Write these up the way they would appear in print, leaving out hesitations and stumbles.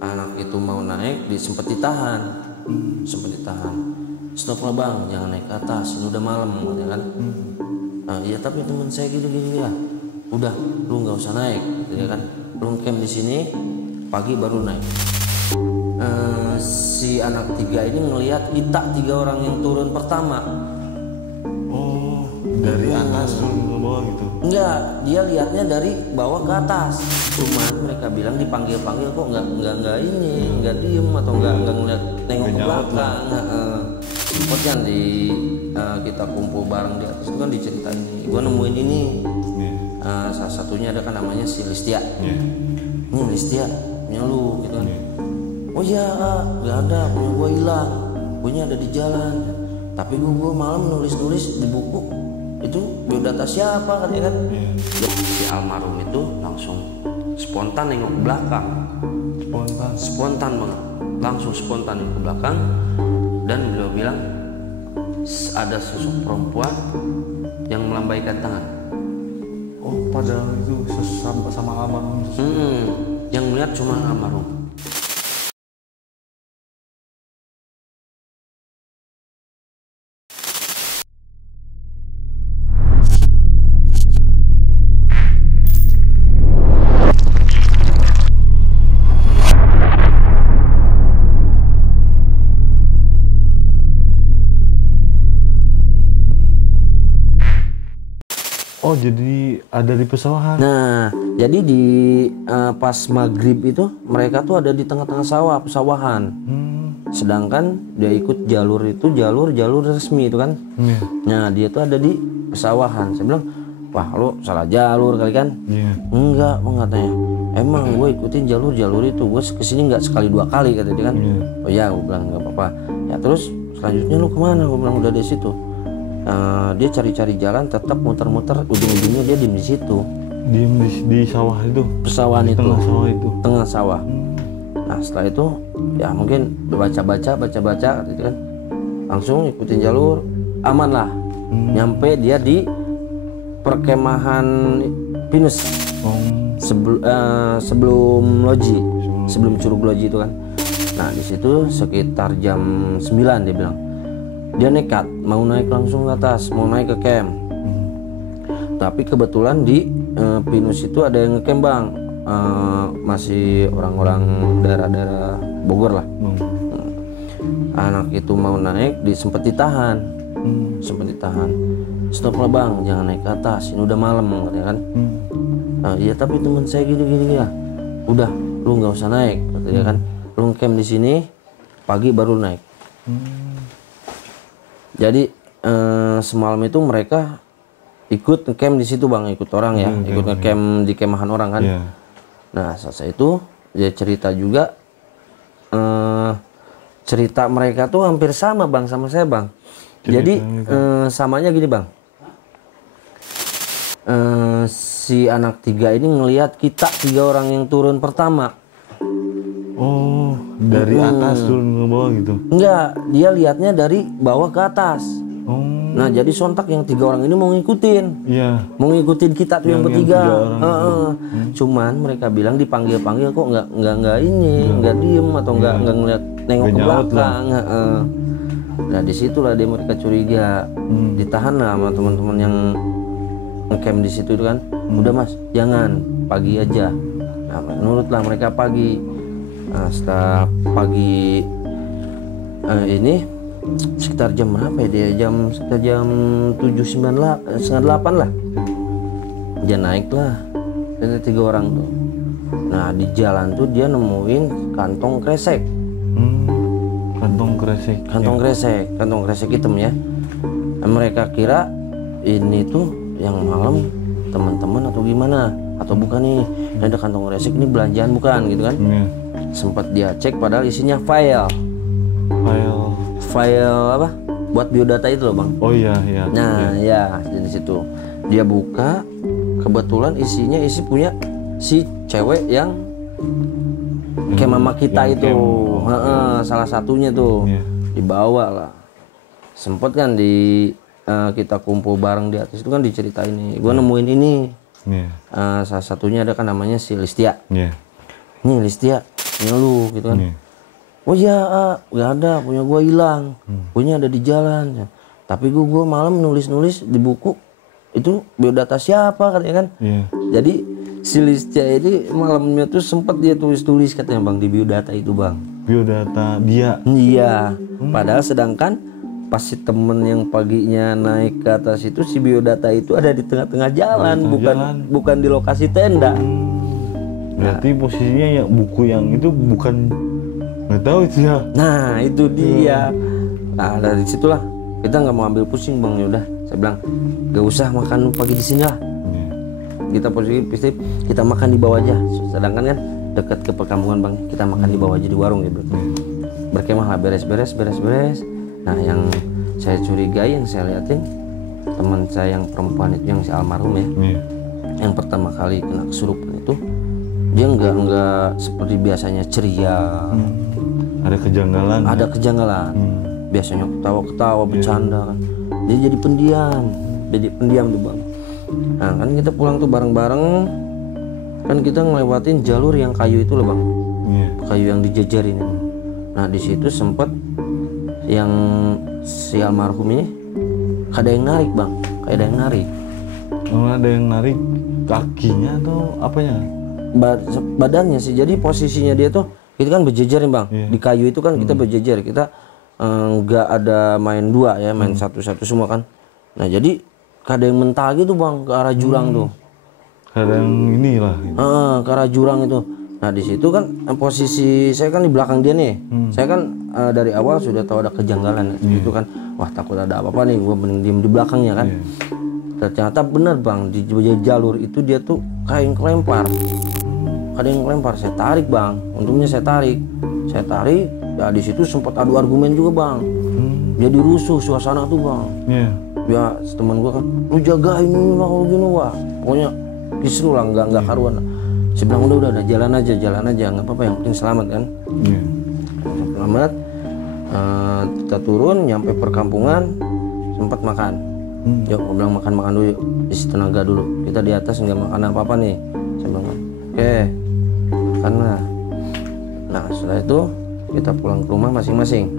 Anak itu mau naik, sempet ditahan. Stop lah bang, jangan naik ke atas, ini udah malam, ya kan? Ya tapi teman saya gini ya. Udah, lu nggak usah naik, ya kan? Lu camp di sini, pagi baru naik. Si anak 3 ini ngelihat kita 3 orang yang turun pertama. Oh, dari atas turun ke bawah gitu? Enggak, dia lihatnya dari bawah ke atas. Cuman mereka bilang dipanggil-panggil kok nggak ini, nggak diem atau nggak ngeliat nengok ke belakang. Sempet kan di kita kumpul bareng di atas itu kan diceritain nih, gue nemuin ini. Salah satunya ada kan namanya si Listia. Nih Listia punya lu gitu kan. Oh iya, nggak ada, punya gue hilang, punya ada di jalan. Tapi gue malam nulis di buku itu biodata siapa kan ya kan? Si almarhum itu langsung spontan nengok ke belakang. Spontan banget, langsung spontan nengok ke belakang dan beliau bilang ada sosok perempuan yang melambaikan tangan. Oh, padahal itu sama almarhum. Yang melihat cuma almarhum. Oh, jadi ada di pesawahan. Nah, jadi di pas maghrib itu mereka tuh ada di tengah-tengah pesawahan. Sedangkan dia ikut jalur resmi itu kan. Nah, dia tuh ada di pesawahan. Saya bilang, wah lo salah jalur kali kan? Enggak, katanya. Emang gue ikutin jalur itu, gue kesini nggak sekali 2 kali kata dia kan. Oh ya, gue bilang nggak apa-apa. Ya terus selanjutnya lo kemana? Gue bilang udah di situ. Dia cari-cari jalan, tetap muter-muter, ujung-ujungnya dia diem di situ. Diem di sawah itu. Pesawahan itu. Tengah sawah itu. Tengah sawah. Nah setelah itu ya mungkin baca-baca gitu kan. Langsung ikutin jalur, aman lah. Nyampe dia di perkemahan Pinus. Sebelum loji, sebelum Curug Loji itu kan. Nah di situ sekitar jam 9 dia bilang. Dia nekat mau naik langsung ke atas, mau naik ke camp. Tapi kebetulan di Pinus itu ada yang ngecamp bang, masih orang-orang daerah-daerah Bogor lah. Anak itu mau naik, sempet ditahan. Stop lah bang, jangan naik ke atas, ini udah malam, katanya kan. Iya tapi teman saya gini ya. Udah, lu nggak usah naik, katanya kan. Lu camp di sini, pagi baru naik. Jadi semalam itu mereka ikut ngecamp di situ bang, ikut orang ya, ikut ngecamp di kemahan orang kan. Nah saat itu dia cerita juga, cerita mereka tuh hampir sama bang sama saya bang. Jadi samanya gini bang, si anak 3 ini ngelihat kita 3 orang yang turun pertama. Oh, dari atas turun ke bawah gitu? Enggak, dia lihatnya dari bawah ke atas. Nah jadi sontak yang 3 orang ini mau ngikutin. Mau ngikutin kita tuh yang bertiga. Cuman mereka bilang dipanggil-panggil kok nggak ini, nggak diem atau nggak ngeliat nengok ke belakang. Nah disitulah dia mereka curiga. Ditahan lah sama teman-teman yang ngecamp di situ kan. Udah mas, jangan, pagi aja. Nah menurutlah mereka pagi. Nah, setelah pagi ini sekitar jam berapa ya dia? Sekitar jam 7.09 lah, setengah 8 lah. Dia naik lah, ada 3 orang tuh. Nah di jalan tuh dia nemuin kantong kresek. Kantong kresek hitam ya. Nah, mereka kira ini tuh yang malam teman-teman atau gimana? Atau bukan nih? Ini ada kantong kresek ini belanjaan bukan gitu kan? Sempat dia cek padahal isinya file apa buat biodata itu loh bang. Oh iya. Nah ya di situ dia buka, kebetulan isinya punya si cewek yang kayak mama kita itu. Salah satunya tuh dibawa lah. Sempet kan kita kumpul bareng di atas itu kan diceritain nih, gue nemuin ini. Salah satunya ada kan namanya si Listia. Nih Listia punya lu gitu kan. Oh iya, nggak ada, punya gua hilang, punya ada di jalan. Tapi gua malam nulis di buku itu biodata siapa katanya kan. Jadi si Lisca ini malamnya tuh sempat dia tulis katanya bang di biodata itu bang. Biodata dia. Iya. Padahal sedangkan pas si temen yang paginya naik ke atas itu si biodata itu ada di tengah-tengah jalan, bukan di lokasi tenda. Berarti posisinya yang buku yang itu bukan, nggak tahu itu ya. Nah itu dia. Nah dari situlah kita nggak mau ambil pusing bang, ya udah saya bilang gak usah makan pagi di sini lah. Kita positif kita makan di bawah aja. Sedangkan kan dekat ke perkampungan bang, kita makan di bawah aja di warung gitu. Berkemah lah beres. Nah yang saya curigai, yang saya liatin teman saya yang perempuan itu yang si almarhum ya, yang pertama kali kena kesurupan itu dia nggak seperti biasanya ceria. Ada kejanggalan. Ada kejanggalan. Biasanya ketawa bercanda kan. Dia jadi pendiam tuh bang. Nah kan kita pulang tuh bareng-bareng, kan kita ngelewatin jalur yang kayu itu loh bang. Kayu yang dijejerin itu. Nah di situ sempat yang si almarhum ini ada yang narik bang, kayak ada yang narik. Ada yang narik kakinya atau apanya? Badannya sih. Jadi posisinya dia tuh itu kan berjejer nih bang. Di kayu itu kan kita berjejer, kita nggak ada main dua ya, main satu-satu semua kan. Nah jadi ada yang mental gitu bang ke arah jurang tuh. Ada yang inilah. Ke arah jurang itu. Nah di situ kan posisi saya kan di belakang dia nih. Saya kan dari awal sudah tahu ada kejanggalan. Itu kan, wah takut ada apa-apa nih, gua mending diem di belakangnya kan. Ternyata bener bang, di jalur itu dia tuh kayak yang kelempar. Ada yang kelempar, saya tarik bang. Untungnya saya tarik. Ya di situ sempat adu argumen juga bang. Jadi rusuh suasana tuh bang. Ya teman gua kan, lu jagain ini lah kalau gini wah. Pokoknya kisru lah, nggak karuan. Saya bilang udah jalan aja nggak apa-apa, yang penting selamat kan. Selamat. Kita turun nyampe perkampungan, sempat makan. Yuk, gue bilang makan dulu yuk, isi tenaga dulu. Kita di atas nggak makan apa-apa nih. Saya bilang oke, makan lah. Nah setelah itu kita pulang ke rumah masing-masing.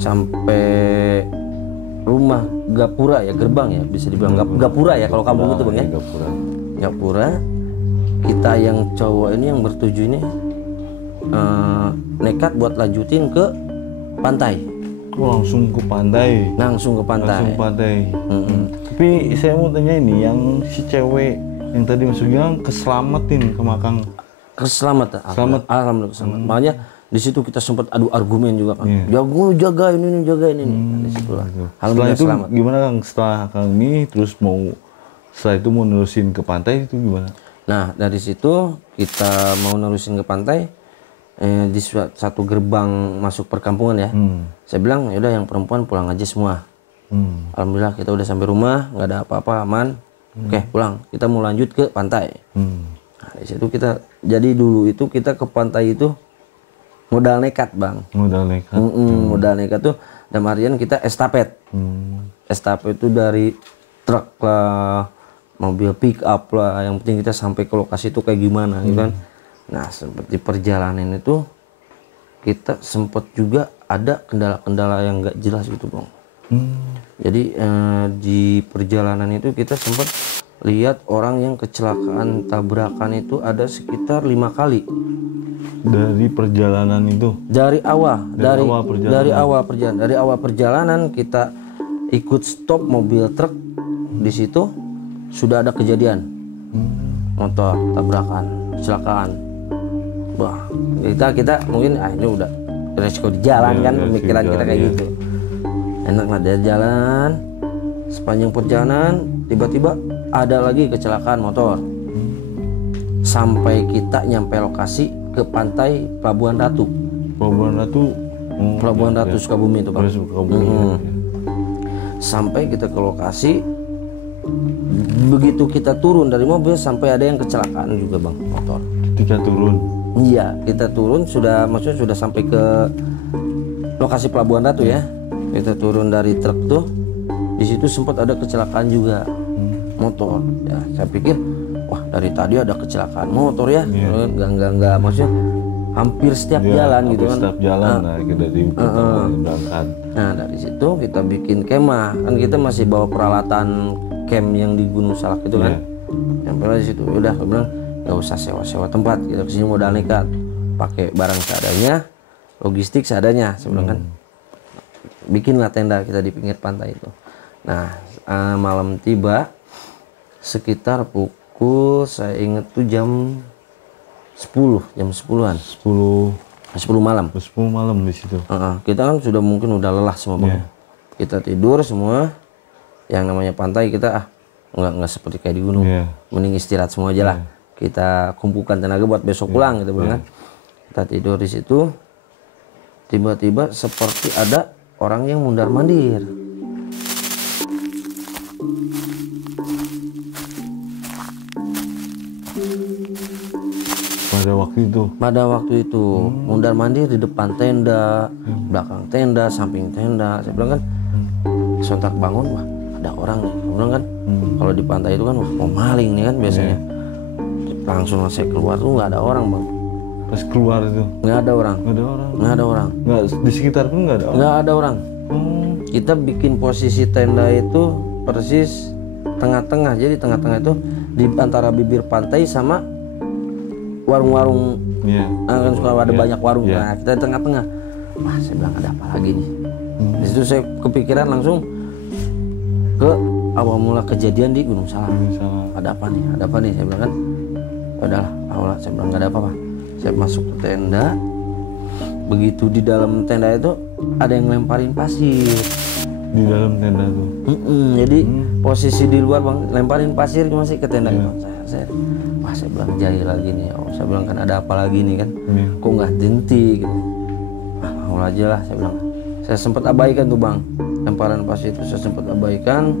Sampai rumah Gapura ya, gerbang ya, bisa dibilang Gapura ya kalau kampung itu bang ya. Gapura. Kita yang cowok ini yang bertujuh ini nekat buat lanjutin ke pantai. Langsung ke pantai. Tapi saya mau tanya ini, yang si cewek yang tadi masuk bilang keselamatin ke makam. Alhamdulillah selamat. Makanya di situ kita sempat adu argumen juga kan. Ya gue jagain ini. Di situ lah. Alhamdulillah itu selamat. Gimana Kang, setelah Kang ini terus setelah itu mau nerusin ke pantai itu gimana? Nah dari situ kita mau nerusin ke pantai. Di satu gerbang masuk perkampungan ya. Saya bilang yaudah yang perempuan pulang aja semua. Alhamdulillah kita udah sampai rumah, nggak ada apa-apa, aman. Oke pulang, kita mau lanjut ke pantai. Nah, di situ kita, jadi dulu itu kita ke pantai itu modal nekat bang. Modal nekat tuh dalam artian kita estafet. Estafet itu dari truk lah, mobil pick up lah, yang penting kita sampai ke lokasi itu kayak gimana gitu kan. Nah seperti perjalanan itu kita sempat juga ada kendala-kendala yang nggak jelas gitu bang. Jadi di perjalanan itu kita sempat lihat orang yang kecelakaan tabrakan itu ada sekitar 5 kali. Dari perjalanan itu? Dari awal perjalanan kita ikut stop mobil truk, di situ sudah ada kejadian motor tabrakan, kecelakaan. Wah, kita mungkin ini udah resiko di jalan kan, pemikiran kita kayak gitu. Enak lah dia jalan, sepanjang perjalanan tiba-tiba ada lagi kecelakaan motor. Sampai kita nyampe lokasi ke pantai Pelabuhan Ratu. Pelabuhan Ratu Sukabumi itu Pak. Sampai kita ke lokasi, begitu kita turun dari mobil sampai ada yang kecelakaan juga bang, motor. Ketika turun? Iya, kita turun sudah sampai ke lokasi Pelabuhan Ratu ya. Kita turun dari truk tuh, di situ sempat ada kecelakaan juga motor. Ya, saya pikir, wah dari tadi ada kecelakaan motor ya, nggak maksudnya hampir setiap jalan gitu kan. Setiap jalan nah kita berangkat. Nah dari situ kita bikin kemah, kan kita masih bawa peralatan camp yang di Gunung Salak itu kan. Sampai di situ, udah aku bilang nggak usah sewa tempat, kita kesini modal nekat, pakai barang seadanya, logistik seadanya, saya bilang kan. Bikinlah tenda kita di pinggir pantai itu. Nah malam tiba sekitar pukul saya inget tuh jam 10-an 10 malam di situ. Kita kan sudah mungkin udah lelah semua bang. Kita tidur semua, yang namanya pantai kita nggak seperti kayak di gunung, mending istirahat semua aja lah. Kita kumpulkan tenaga buat besok pulang gitu kan. Kita tidur di situ, tiba-tiba seperti ada orang yang mundar-mandir. Pada waktu itu mundar-mandir di depan tenda, belakang tenda, samping tenda. Saya bilang kan, sontak bangun, wah ada orang nih. Saya bilang kan, kalau di pantai itu kan wah mau maling nih kan biasanya. Langsung saya keluar tuh nggak ada orang bang. Pas keluar itu nggak ada orang. Nggak di sekitar pun nggak ada orang. Kita bikin posisi tenda itu persis tengah-tengah. Jadi tengah-tengah itu di antara bibir pantai sama warung-warung. Kan suka ada banyak warung. Nah kita di tengah-tengah. Wah saya bilang ada apa lagi nih. Di situ saya kepikiran langsung ke awal mula kejadian di Gunung Salak. Ada apa nih saya bilang kan. Udahlah awal saya bilang nggak ada apa-apa. Saya masuk ke tenda. Begitu di dalam tenda itu ada yang lemparin pasir. Di dalam tenda tuh. Jadi posisi di luar bang, lemparin pasir masih ke tenda. Saya bilang jahil lagi nih. Saya bilang kan ada apa lagi nih kan? Kok nggak henti gitu? Mau aja lah saya bilang. Saya sempat abaikan tuh bang, lemparan pasir itu saya sempat abaikan.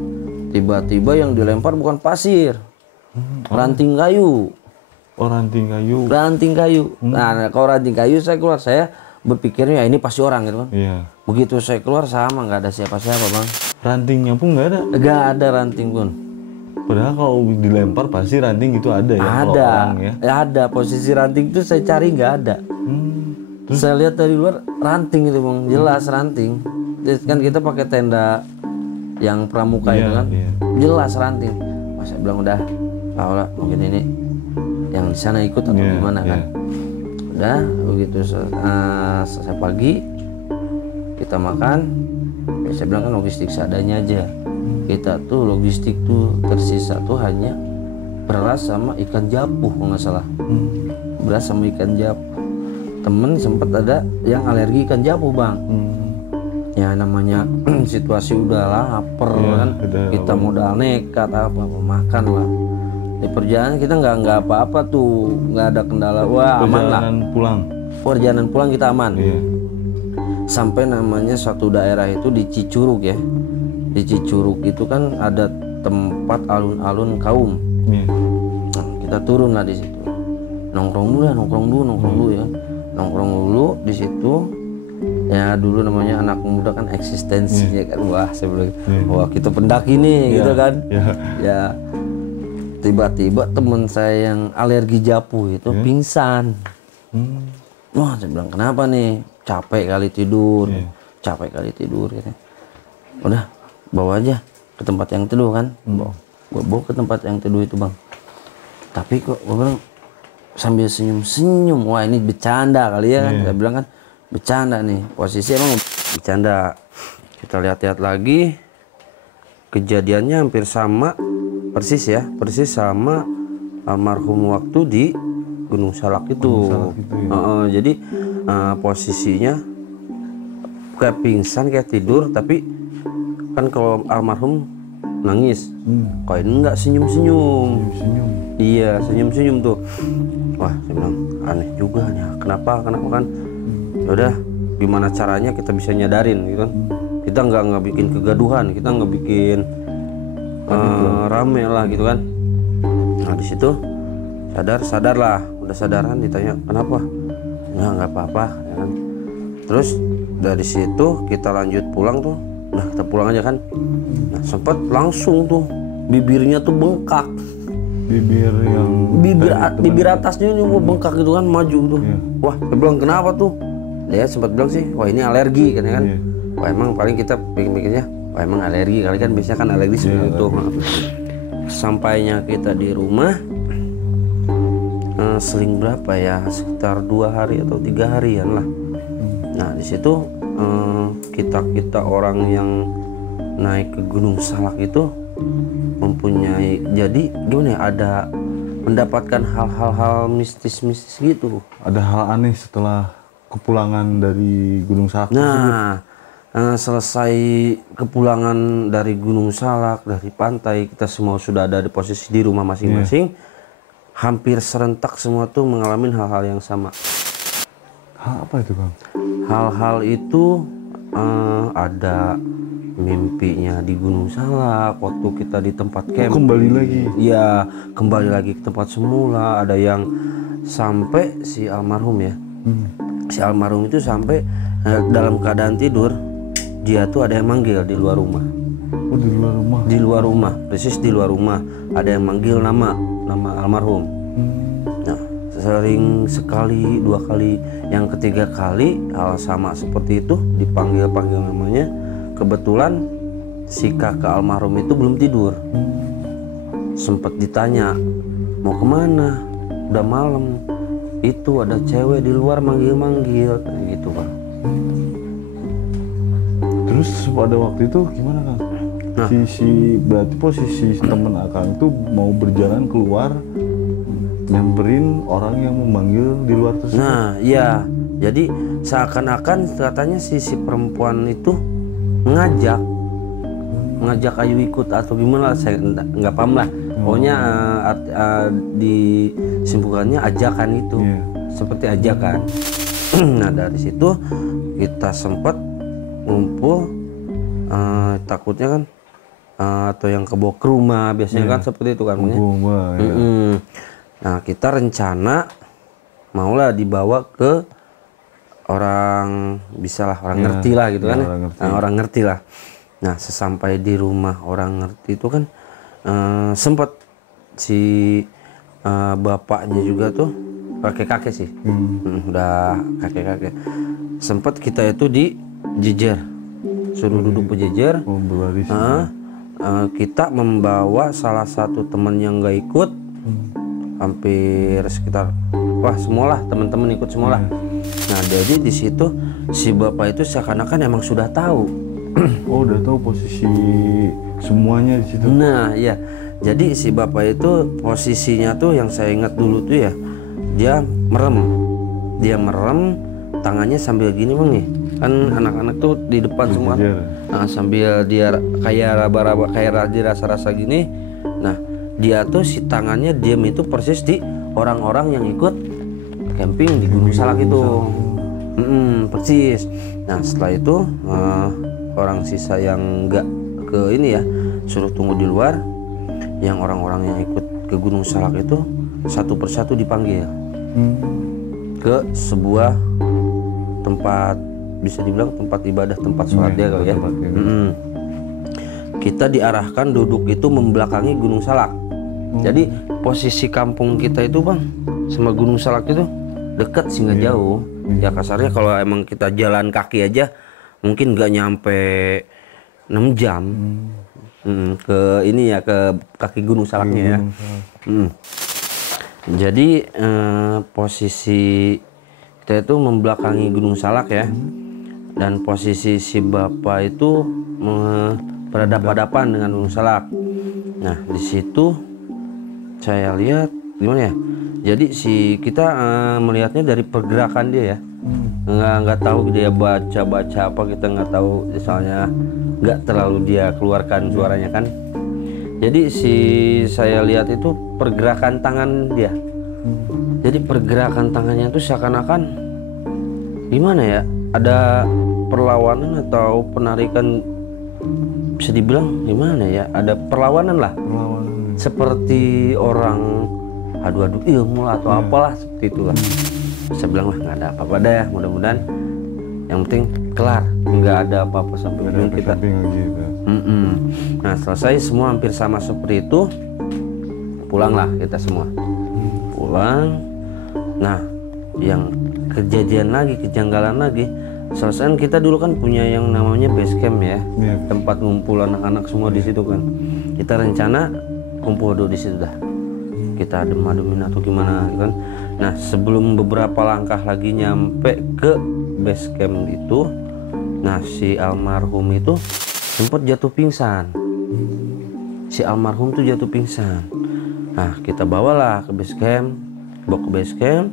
Tiba-tiba yang dilempar bukan pasir, ranting kayu. Ranting kayu. Nah kalau ranting kayu saya keluar, saya berpikirnya ya ini pasti orang gitu kan. Begitu saya keluar sama nggak ada siapa-siapa bang. Rantingnya pun nggak ada. Nggak ada ranting pun. Padahal kalau dilempar pasti ranting itu ada ya. Ada posisi ranting itu saya cari nggak ada. Terus saya lihat dari luar ranting itu bang, jelas ranting. Kan kita pakai tenda yang pramuka itu kan, jelas ranting. Saya bilang udah mungkin ini yang di sana ikut atau gimana kan. Udah begitu selesai pagi kita makan, saya bilang kan logistik seadanya aja. Kita tuh logistik tuh tersisa tuh hanya beras sama ikan japuh kalau nggak salah. Beras sama ikan japuh. Temen sempat ada yang alergi ikan japuh bang. Ya namanya situasi udah lapar kan, kita modal nekat apa makan lah. Di perjalanan kita nggak apa-apa tuh, nggak ada kendala, wah aman lah. Perjalanan pulang kita aman. Sampai namanya suatu daerah itu di Cicurug ya. Di Cicurug itu kan ada tempat alun-alun kaum. Nah, kita turun lah di situ. Nongkrong dulu ya. Nongkrong dulu di situ. Ya dulu namanya anak muda kan eksistensinya kan, wah saya bilang, wah kita pendaki nih gitu kan. Ya tiba-tiba teman saya yang alergi japuh itu pingsan. Wah saya bilang kenapa nih? Capek kali tidur gitu. Udah bawa aja ke tempat yang teduh kan. Bawa ke tempat yang teduh itu bang. Tapi kok gue bilang sambil senyum-senyum, wah ini bercanda kali ya kan. Saya bilang kan bercanda nih, posisi emang bercanda. Kita lihat-lihat lagi, kejadiannya hampir sama persis sama almarhum waktu di Gunung Salak itu. Jadi posisinya kayak pingsan, kayak tidur, tapi kan kalau almarhum nangis, kok ini enggak senyum-senyum. Iya senyum-senyum tuh. Wah saya bilang aneh juga nih, kenapa kan? Udah gimana caranya kita bisa nyadarin gitu kan. Kita nggak bikin kegaduhan, kita nggak bikin rame lah gitu kan. Nah di situ sadar lah, udah sadaran, ditanya kenapa, ya nggak apa-apa ya kan. Terus dari situ kita lanjut pulang tuh, udah kita pulang aja kan. Nah sempet langsung tuh bibirnya tuh bengkak. bibir yang bibir atasnya ini bengkak gitu kan, maju tuh. Wah, saya bilang kenapa tuh? Dia sempat bilang sih, wah ini alergi kan. Wah emang paling kita pikir-pikirnya, wah emang alergi kali kan, biasanya kan alergi seperti itu. Sampainya kita di rumah, seling berapa ya, sekitar 2 hari atau 3 harian lah. Nah di situ kita orang yang naik ke Gunung Salak itu mempunyai, jadi gimana ya, ada mendapatkan hal-hal mistis-mistis gitu. Ada hal aneh setelah kepulangan dari Gunung Salak. Nah selesai kepulangan dari Gunung Salak, dari pantai, kita semua sudah ada di posisi di rumah masing-masing. Hampir serentak semua tuh mengalami hal-hal yang sama. Hal apa itu Bang? Hal-hal itu ada mimpinya di Gunung Salak waktu kita di tempat camp. Kembali lagi? Iya, kembali lagi ke tempat semula. Ada yang sampai si almarhum ya, si almarhum itu sampai dalam keadaan tidur, dia tuh ada yang manggil di luar rumah. Oh, di luar rumah? Di luar rumah, persis di luar rumah. Ada yang manggil nama almarhum. Nah, sering sekali, 2 kali, yang ketiga kali hal sama seperti itu, dipanggil namanya. Kebetulan si kakak almarhum itu belum tidur. Sempat ditanya, mau kemana? Udah malam. Itu ada cewek di luar manggil-manggil kayak gitu Bang. Terus pada waktu itu gimana Kang? Nah, berarti posisi teman Akang itu mau berjalan keluar nyamperin orang yang memanggil di luar tersebut. Nah iya, jadi seakan-akan katanya si perempuan itu ngajak Ayu ikut atau gimana, saya nggak paham lah. Pokoknya disimpulkannya ajakan itu, seperti ajakan. Nah dari situ kita sempat ngumpul, takutnya kan atau yang kebawa ke rumah biasanya kan seperti itu kan. Nah kita rencana maulah dibawa ke orang, bisalah orang ngerti lah gitu kan. Orang ngerti lah. Nah sesampai di rumah orang ngerti itu kan sempat si bapaknya juga tuh kakek-kakek sih, udah kakek-kakek, sempat kita itu dijejer, suruh duduk berjejer. Kita membawa salah satu teman yang nggak ikut, hampir sekitar, wah semualah teman-teman ikut semualah. Nah jadi di situ si bapak itu seakan-akan emang sudah tahu. Oh udah tahu posisi semuanya di situ. Nah iya, jadi si bapak itu posisinya tuh yang saya ingat dulu tuh ya, dia merem, tangannya sambil gini Bang nih, kan anak-anak tuh di depan semua. Nah, sambil dia kayak raba-raba, kayak dirasa-rasa gini. Nah dia tuh si tangannya diam itu persis di orang-orang yang ikut camping di Gunung Salak itu. Persis. Nah setelah itu orang sisa yang nggak ke ini ya, suruh tunggu di luar. Yang orang-orang yang ikut ke Gunung Salak itu satu persatu dipanggil ke sebuah tempat, bisa dibilang tempat ibadah, tempat sholat dia kali ya. Kita diarahkan duduk itu membelakangi Gunung Salak. Jadi posisi kampung kita itu Bang sama Gunung Salak itu dekat sih, nggak jauh. Ya kasarnya kalau emang kita jalan kaki aja mungkin nggak nyampe 6 jam ke ini ya, ke kaki Gunung Salaknya ya. Jadi posisi kita itu membelakangi Gunung Salak ya, dan posisi si bapak itu berhadapan-hadapan dengan Gunung Salak. Nah di situ saya lihat gimana ya, jadi si kita melihatnya dari pergerakan dia ya, nggak tahu dia baca apa, kita nggak tahu, misalnya nggak terlalu dia keluarkan suaranya kan. Jadi saya lihat itu pergerakan tangan dia. Jadi pergerakan tangannya itu seakan-akan gimana ya, ada perlawanan atau penarikan, bisa dibilang gimana ya, ada perlawanan lah. Seperti orang adu-adu ilmu lah atau apalah seperti itulah. Saya bilang wah nggak ada apa-apa dah ya, mudah-mudahan yang penting kelar, nggak ada apa-apa sampai kita. Nah selesai semua hampir sama seperti itu, pulanglah kita semua. Pulang. Nah, yang kejadian lagi, kejanggalan lagi, selesai kita dulu kan punya yang namanya base camp ya, tempat ngumpul anak-anak semua di situ kan. Kita rencana kumpul dulu di situ dah. Kita adem-ademin atau gimana kan. Nah, sebelum beberapa langkah lagi nyampe ke base camp itu, nah si almarhum itu sempat jatuh pingsan. Si almarhum tuh jatuh pingsan. Nah, kita bawalah ke base camp. Bawa ke base camp,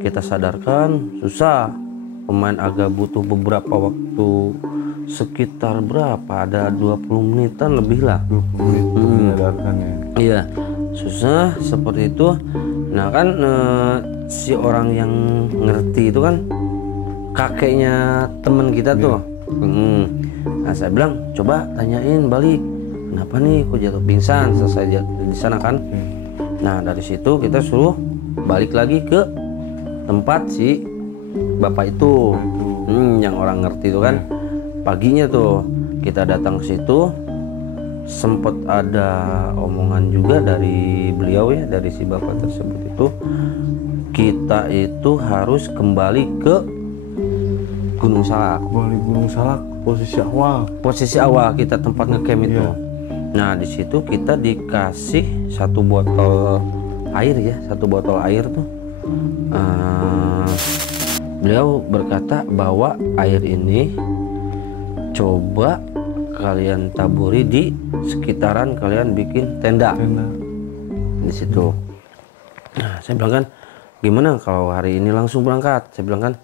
kita sadarkan, susah. Pemain agak butuh beberapa waktu, sekitar berapa, ada 20 menitan lebih lah. 20 menit menyadarkan ya. Iya, susah seperti itu. Nah kan si orang yang ngerti itu kan kakeknya teman kita tuh. Nah saya bilang coba tanyain balik, kenapa nih kok jatuh pingsan selesai di sana kan. Nah dari situ kita suruh balik lagi ke tempat si bapak itu, yang orang ngerti itu kan. Paginya tuh kita datang ke situ, sempat ada omongan juga dari beliau ya, dari si bapak tersebut itu, kita itu harus kembali ke Gunung Salak. Kembali Gunung Salak, posisi awal kita tempat ngecamp itu. Nah di situ kita dikasih satu botol air ya, satu botol air tuh. Beliau berkata bahwa air ini coba kalian taburi di sekitaran kalian bikin tenda. Di situ. Nah, saya bilang kan, gimana kalau hari ini langsung berangkat? Saya bilang kan,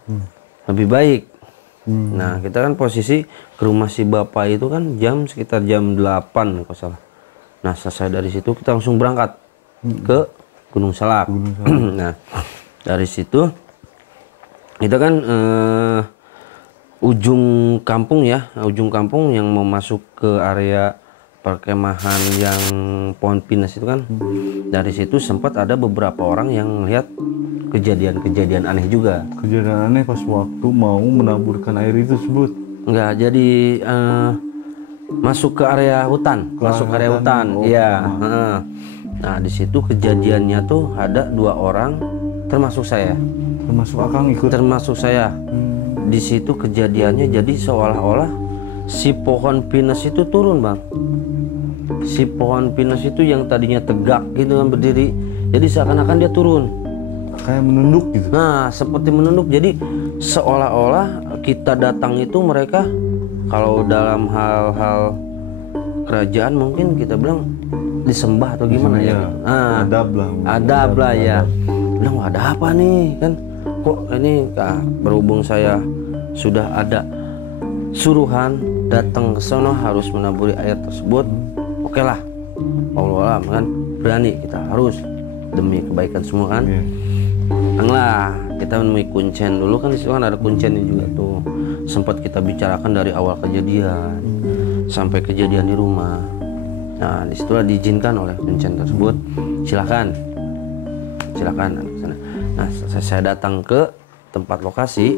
lebih baik. Nah, kita kan posisi ke rumah si bapak itu kan sekitar jam 8 kalau salah. Nah, selesai dari situ kita langsung berangkat ke Gunung Salak. Nah, dari situ kita kan ujung kampung ya, ujung kampung yang mau masuk ke area perkemahan yang Pohon Pinus itu kan. Dari situ sempat ada beberapa orang yang melihat kejadian-kejadian aneh juga. Kejadian aneh pas waktu mau menaburkan air itu tersebut. Enggak, jadi masuk ke area hutan, iya. Nah di situ kejadiannya tuh ada 2 orang, termasuk saya. Termasuk Akang ikut? Termasuk saya. Di situ kejadiannya jadi seolah-olah si pohon pinus itu turun bang. Si pohon pinus itu yang tadinya tegak gitu kan berdiri, jadi seakan-akan dia turun. Kayak menunduk gitu? Nah seperti menunduk, jadi seolah-olah kita datang itu mereka, kalau dalam hal-hal kerajaan mungkin kita bilang disembah atau gimana ya gitu. Nah, adab lah ya. Bilang ada apa nih kan, kok ini berhubung saya sudah ada suruhan datang ke sana harus menaburi air tersebut, oke lah, Allah kan berani, kita harus demi kebaikan semua kan. Lah kita menemui kuncen dulu kan, di situ kan ada kuncennya juga tuh. Sempat kita bicarakan dari awal kejadian sampai kejadian di rumah. Nah disitulah diizinkan oleh kuncen tersebut, silakan sana. Nah saya datang ke tempat lokasi.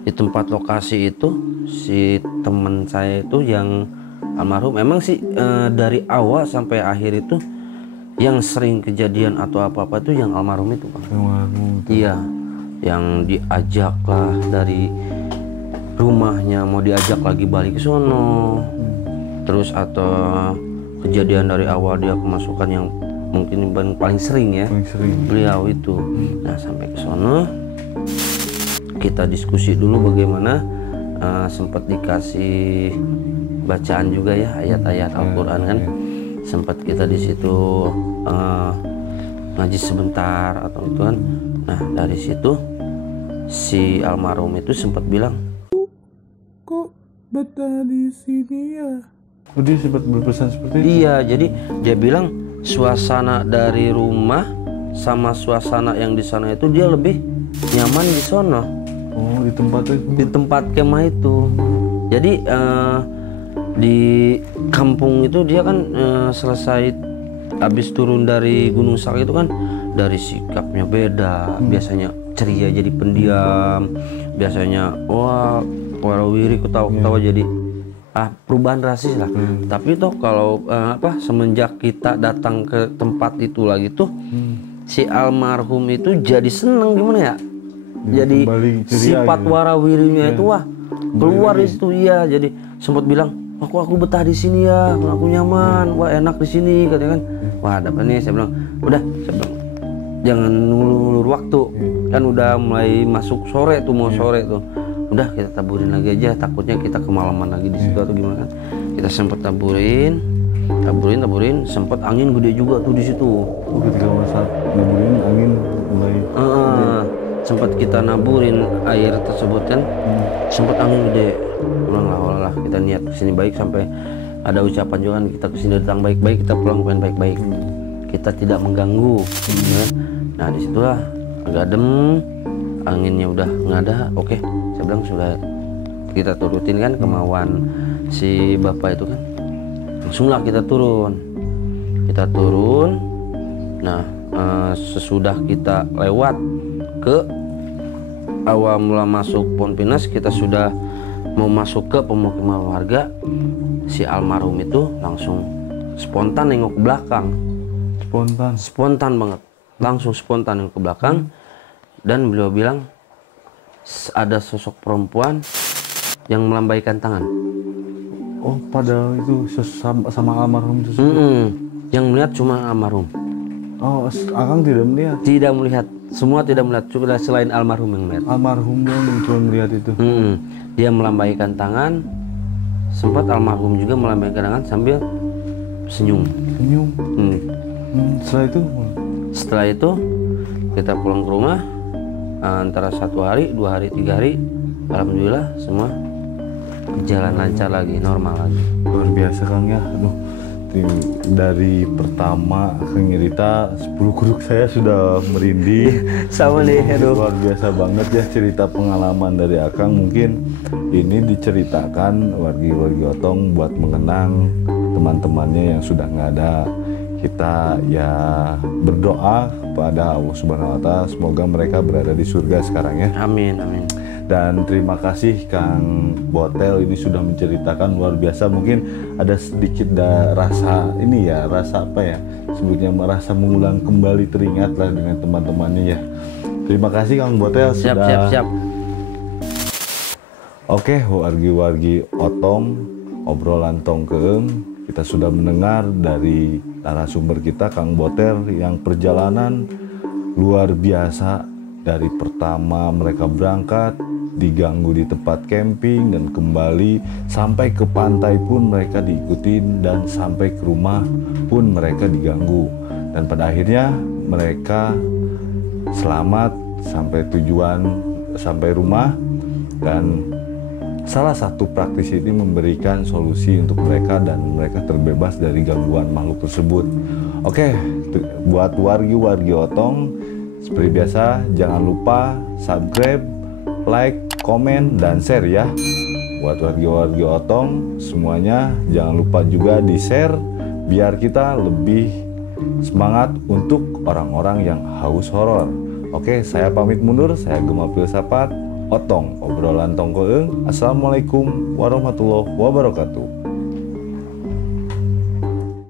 Di tempat lokasi itu si teman saya itu yang almarhum, memang sih dari awal sampai akhir itu yang sering kejadian atau apa-apa tuh yang almarhum itu bang. Iya, yang diajak lah dari rumahnya mau diajak lagi balik ke sono, terus atau kejadian dari awal dia kemasukan yang mungkin paling sering ya, beliau itu. Nah sampai ke sono kita diskusi dulu bagaimana, sempat dikasih bacaan juga ya ayat-ayat Al-Quran kan. Sempat kita di situ ngaji sebentar atau itu kan. Nah dari situ si almarhum itu sempat bilang, kok betah di sini ya? Oh, dia sempat berpesan seperti itu? Iya, jadi dia bilang suasana dari rumah sama suasana yang di sana itu dia lebih nyaman di sono. Oh, di tempat itu? Di tempat kemah itu. Jadi di kampung itu dia kan selesai habis turun dari Gunung Salak itu kan, dari sikapnya beda. Biasanya ceria jadi pendiam, biasanya wah warawiri ketawa-ketawa jadi perubahan drastis lah. Tapi toh kalau semenjak kita datang ke tempat itu lagi tuh si almarhum itu jadi seneng gimana ya? Jadi sifat gitu. Warawirinya itu keluar di situ iya. Jadi sempat bilang, aku betah di sini ya, aku nyaman, wah enak di sini katanya kan. Wah dapat nih, saya bilang, udah, saya bilang jangan ngulur waktu, kan udah mulai masuk sore tuh, mau sore tuh. Udah kita taburin lagi aja, takutnya kita kemalaman lagi di situ atau gimana kan. Kita sempat taburin, sempat angin gede juga tuh di situ. Ketika masa naburin angin mulai sempat kita naburin air tersebut kan, sempat angin gede. Pulang lah kita niat kesini baik, sampai ada ucapan juga kan, kita kesini datang baik-baik, kita pulang pengen baik-baik. Kita tidak mengganggu. Ya. Nah disitulah agak adem, anginnya udah nggak ada. Oke, saya bilang sudah kita turutin kan kemauan si bapak itu kan. Langsunglah kita turun. Nah sesudah kita lewat ke awal mula masuk Pohon Pinus, kita sudah mau masuk ke pemukiman warga. Si almarhum itu langsung spontan nengok ke belakang. Spontan banget, langsung spontan nengok ke belakang, dan beliau bilang ada sosok perempuan yang melambaikan tangan. Oh, padahal itu sama almarhum itu. Yang melihat cuma almarhum. Oh, Akang tidak melihat? Tidak melihat, semua tidak melihat, cuma selain almarhum yang melihat. Almarhum doang yang cuma melihat itu. Dia melambaikan tangan, sempat almarhum juga melambaikan tangan sambil senyum. Setelah itu kita pulang ke rumah, antara 1 hari, 2 hari, 3 hari, alhamdulillah semua jalan lancar lagi, normal lagi. Luar biasa Kang ya. Aduh, dari pertama Kang cerita 10 kuduk saya sudah merinding. Sama nih, aduh. Luar biasa banget ya cerita pengalaman dari Akang. Mungkin ini diceritakan wargi-wargi Otong buat mengenang teman-temannya yang sudah nggak ada. Kita ya berdoa kepada Allah Subhanahu wa Ta'ala, semoga mereka berada di surga sekarang ya. Amin. Dan terima kasih Kang Botel, ini sudah menceritakan luar biasa. Mungkin ada sedikit rasa ini ya, rasa apa ya sebutnya, merasa mengulang kembali, teringat lah dengan teman-temannya ya. Terima kasih Kang Botel. Siap. Oke, wargi-wargi Otong, obrolan Tongkeeng, kita sudah mendengar dari narasumber kita Kang Botel yang perjalanan luar biasa. Dari pertama mereka berangkat, diganggu di tempat camping, dan kembali sampai ke pantai pun mereka diikutin, dan sampai ke rumah pun mereka diganggu, dan pada akhirnya mereka selamat sampai tujuan, sampai rumah. Dan salah satu praktisi ini memberikan solusi untuk mereka, dan mereka terbebas dari gangguan makhluk tersebut. Oke, buat wargi-wargi Otong, seperti biasa, jangan lupa subscribe, like, komen, dan share ya. Buat wargi-wargi Otong semuanya, jangan lupa juga di-share biar kita lebih semangat untuk orang-orang yang haus horor. Oke, saya pamit mundur. Saya Gema Filsafat, Otong, obrolan Tongkeeng. Assalamualaikum warahmatullahi wabarakatuh.